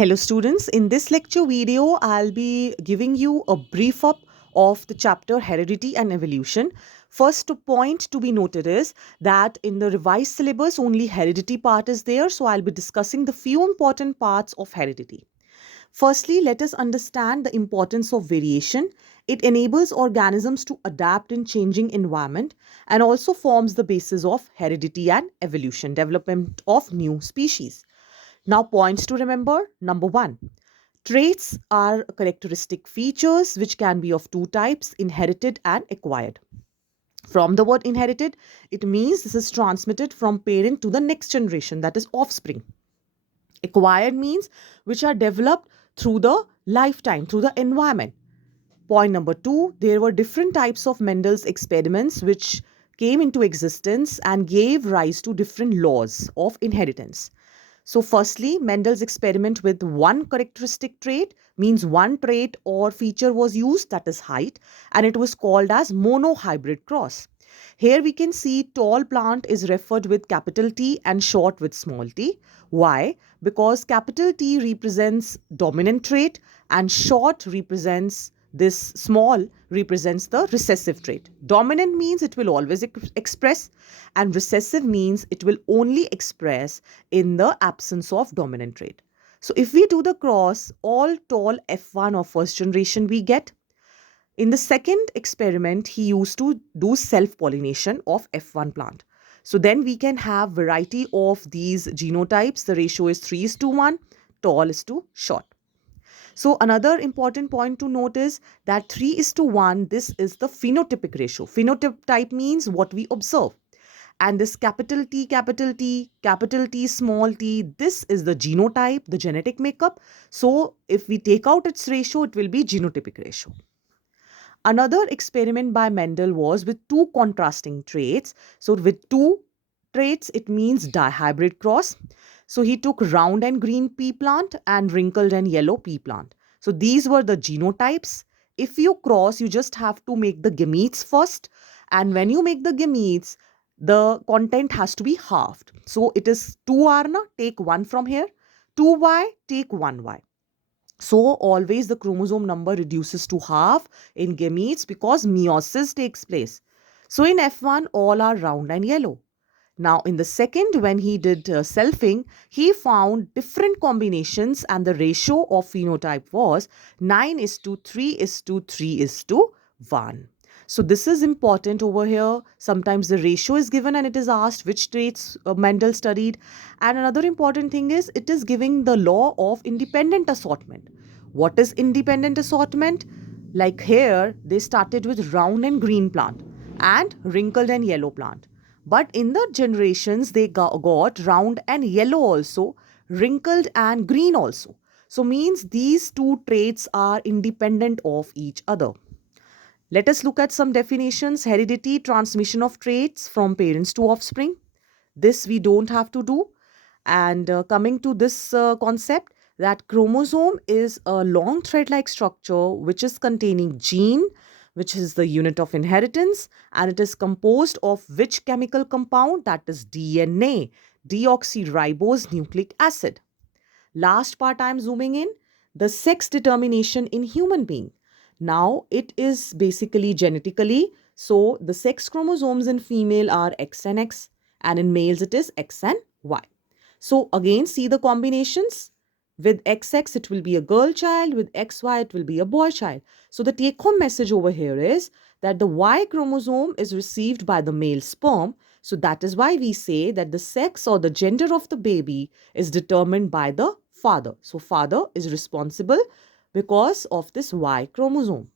Hello students, in this lecture video I'll be giving you a brief up of the chapter Heredity and Evolution. First point to be noted is that in the revised syllabus only heredity part is there, so I'll be discussing the few important parts of heredity. Firstly, let us understand the importance of variation. It enables organisms to adapt in changing environment and also forms the basis of heredity and evolution, development of new species. Now, points to remember. Number one, traits are characteristic features which can be of two types, inherited and acquired. From the word inherited, it means this is transmitted from parent to the next generation, that is, offspring. Acquired means which are developed through the lifetime, through the environment. Point number two, there were different types of Mendel's experiments which came into existence and gave rise to different laws of inheritance. So, firstly, Mendel's experiment with one characteristic trait means one trait or feature was used, that is height, and it was called as monohybrid cross. Here we can see tall plant is referred with capital T and short with small t. Why? Because capital T represents dominant trait and short represents this small represents the recessive trait. Dominant means it will always express, and recessive means it will only express in the absence of dominant trait. So if we do the cross, all tall F1 or first generation we get. In the second experiment, he used to do self-pollination of F1 plant. So then we can have variety of these genotypes. The ratio is 3:1, tall is to short. So another important point to note is that 3:1, this is the phenotypic ratio. Phenotype means what we observe. And this capital T, capital T, capital T, small t, this is the genotype, the genetic makeup. So if we take out its ratio, it will be genotypic ratio. Another experiment by Mendel was with two contrasting traits. So with two traits, it means dihybrid cross. So he took round and green pea plant and wrinkled and yellow pea plant. So these were the genotypes. If you cross, you just have to make the gametes first. And when you make the gametes, the content has to be halved. So it is 2R, take 1 from here. 2Y, take 1Y. So always the chromosome number reduces to half in gametes because meiosis takes place. So in F1, all are round and yellow. Now in the second, when he did selfing, he found different combinations and the ratio of phenotype was 9:3:3:1. So this is important over here. Sometimes the ratio is given and it is asked which traits Mendel studied. And another important thing is it is giving the law of independent assortment. What is independent assortment? Like here, they started with round and green plant and wrinkled and yellow plant. But in the generations, they got round and yellow also, wrinkled and green also. So means these two traits are independent of each other. Let us look at some definitions. Heredity, transmission of traits from parents to offspring. This we don't have to do. And coming to this concept, that chromosome is a long thread-like structure which is containing gene, which is the unit of inheritance, and it is composed of which chemical compound? That is DNA, deoxyribose nucleic acid. Last part I am zooming in, the sex determination in human being. Now it is basically genetically, so the sex chromosomes in female are X and X, and in males it is X and Y. So again, see the combinations. With XX, it will be a girl child. With XY, it will be a boy child. So the take-home message over here is that the Y chromosome is received by the male sperm. So that is why we say that the sex or the gender of the baby is determined by the father. So father is responsible because of this Y chromosome.